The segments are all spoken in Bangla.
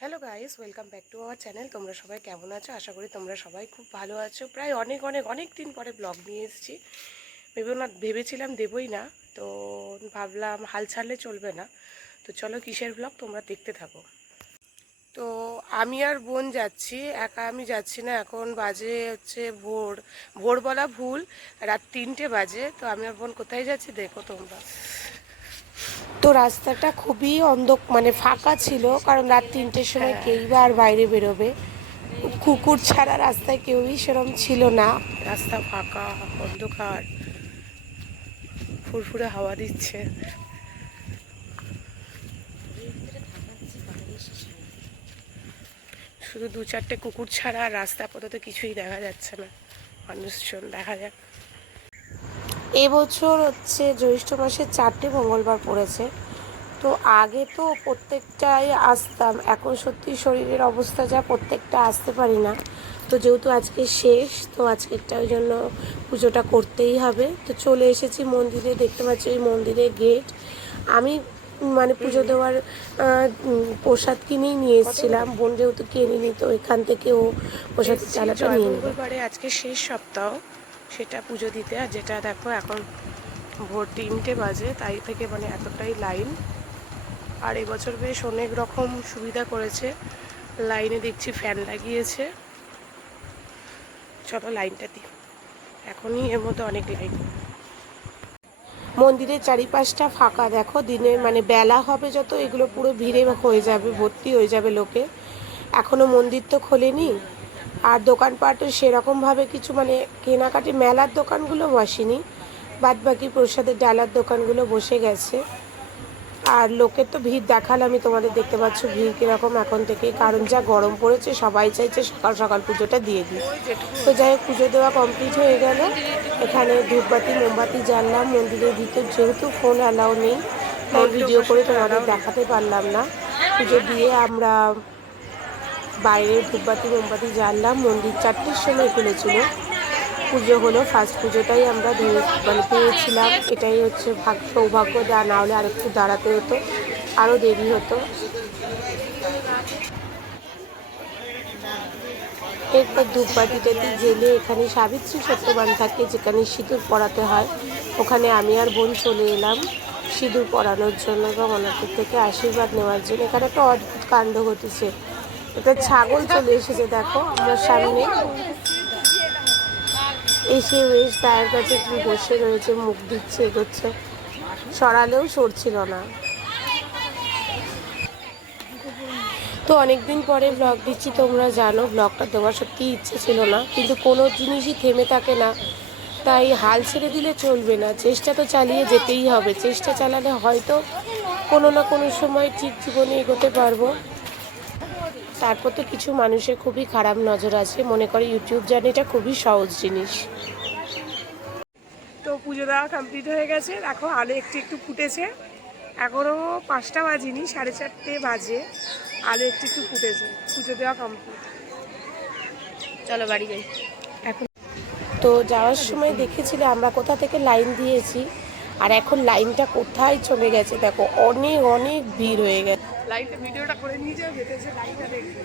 Hello guys, welcome back to our channel. তোমরা সবাই কেমন আছো? আশা করি তোমরা সবাই খুব ভালো আছো। প্রায় অনেক দিন পরে ব্লগ নিয়ে এসেছি। ভেবেছিলাম দেবই না, তো ভাবলাম হাল ছাড়লে চলবে না। তো চলো কিসের ব্লগ তোমরা দেখতে থাকো। তো আমি আর বোন যাচ্ছি, একা আমি যাচ্ছি না। এখন বাজে হচ্ছে ভোর বলা ভুল, রাত 3টে বাজে। তো আমি আর বোন কোথায় যাচ্ছি দেখো তোমরা। তো রাস্তাটা খুবই মানে ফাঁকা ছিল, কারণ রাত 3টের সময় কেই বা আর বাইরে বেরোবে। কুকুর ছাড়া রাস্তায় কেউই সেরম ছিল না। রাস্তা ফাঁকা, অন্ধকার, ফুরফুরে হাওয়া দিচ্ছে। শুধু 2-4টে কুকুর ছাড়া রাস্তা আপাতত কিছুই দেখা যাচ্ছে না, মানুষজন দেখা যাক। এবছর হচ্ছে জ্যৈষ্ঠ মাসের 4টে মঙ্গলবার পড়েছে। তো আগে তো প্রত্যেকটাই আসতাম, এখন সত্যি শরীরের অবস্থা যা, প্রত্যেকটা আসতে পারি না। তো যেহেতু আজকে শেষ, তো আজকেরটা ওই জন্য পুজোটা করতেই হবে। তো চলে এসেছি মন্দিরে, দেখতে পাচ্ছি ওই মন্দিরের গেট। আমি মানে পুজো দেওয়ার প্রসাদ কিনেই নিয়ে এসেছিলাম, বোন যেহেতু কেনেনি, তো এখান থেকে ও প্রসাদের চালাটা নিয়ে নেবে। মঙ্গলবারে আজকে শেষ সপ্তাহ, সেটা পুজো দিতে। আর যেটা দেখো এখন ভোর 3টে বাজে, তাই থেকে মানে এতটাই লাইন। আর এবছর বেশ অনেক রকম সুবিধা করেছে, লাইনে দেখছি ফ্যান লাগিয়েছে। চলো লাইনটা দিই, এখনই এর মধ্যে অনেক লাইন। মন্দিরের চারিপাশটা ফাঁকা দেখো, দিনে মানে বেলা হবে যত এগুলো পুরো ভিড়ে হয়ে যাবে, ভর্তি হয়ে যাবে লোকে। এখনো মন্দির তো খোলেনি। আর দোকানপাটও সেরকমভাবে কিছু মানে কেনাকাটি, মেলার দোকানগুলো বসেনি, বাদ বাকি প্রসাদের ডালার দোকানগুলো বসে গেছে। আর লোকের তো ভিড় দেখালামই তোমাদের, দেখতে পাচ্ছ ভিড় কীরকম এখন থেকেই, কারণ যা গরম পড়েছে সবাই চাইছে সকাল সকাল পুজোটা দিয়ে দিই। তো যাই হোক, পুজো দেওয়া কমপ্লিট হয়ে গেল। এখানে ধূপবাতি মোমবাতি জ্বাললাম। মন্দিরের ভিতর যেহেতু ফোন অ্যালাউ নেই, তাই ভিডিও করে তোমাদের দেখাতে পারলাম না। পুজো দিয়ে আমরা বাইরে ধূপবাতি মোমবাতি জ্বাললাম। মন্দির 4টের সময় খুলেছিল। পুজো হলো, ফার্স্ট পুজোটাই আমরা মানে পেয়েছিলাম। এটাই হচ্ছে সৌভাগ্য, না হলে আরেকটু দাঁড়াতে হতো, আরও দেরি হতো। এরপর ধূপবাতিটাতে জেলে এখানে সাবিত্রী সত্যবান থাকে, যেখানে সিঁদুর পরাতে হয়, ওখানে আমি আর বোন চলে এলাম সিঁদুর পরানোর জন্য এবং ওনাদের থেকে আশীর্বাদ নেওয়ার জন্য। এখানে একটা অদ্ভুত কাণ্ড ঘটেছে, একটা ছাগল চলে এসেছে দেখো আমার সামনে, এসে বেশ গায়ের কাছে একটু বসে রয়েছে, মুখ দিচ্ছে, এগোচ্ছে, সরালেও সরছিল না। তো অনেকদিন পরে ব্লগ দিচ্ছি, তোমরা জানো ব্লগটা দেওয়ার সত্যি ইচ্ছে ছিল না, কিন্তু কোনো জিনিসই থেমে থাকে না, তাই হাল ছেড়ে দিলে চলবে না। চেষ্টা তো চালিয়ে যেতেই হবে, চেষ্টা চালালে হয়তো কোনো না কোনো সময় ঠিক জীবনে এগোতে পারবো। তারপর তো কিছু মানুষের খুবই খারাপ নজর আছে, মনে করে ইউটিউব জার্নিটা খুবই সহজ জিনিস। তো পুজো দেওয়া কমপ্লিট হয়ে গেছে, দেখো আলো একটু ফুটেছে। এখনও 5টা বাজিনি, 4:30 বাজে, আলো একটু ফুটেছে। পুজো দেওয়া কমপ্লিট, চলো বাড়ি যাই এখন। তো যাওয়ার সময় দেখেছিলে আমরা কোথা থেকে লাইন দিয়েছি, আর এখন লাইনটা কোথায় চলে গেছে দেখো, অনেক ভিড় হয়ে গেছে। লাইনটা ভিডিওটা করে নিয়ে যাও, যেতেছে লাইনটা দেখবে।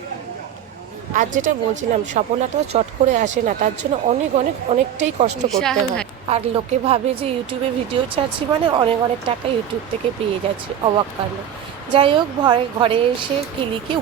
আর যেটা বলছিলাম, সফলতা চট করে আসে না, তার জন্য অনেকটাই কষ্ট করতে হয়। আর লোকে ভাবে যে ইউটিউবে ভিডিও ছাড়ছি মানে অনেক টাকা ইউটিউব থেকে পেয়ে যাচ্ছি, অবাক কাণ্ড। যাই হোক, ঘরে এসে কিলিকে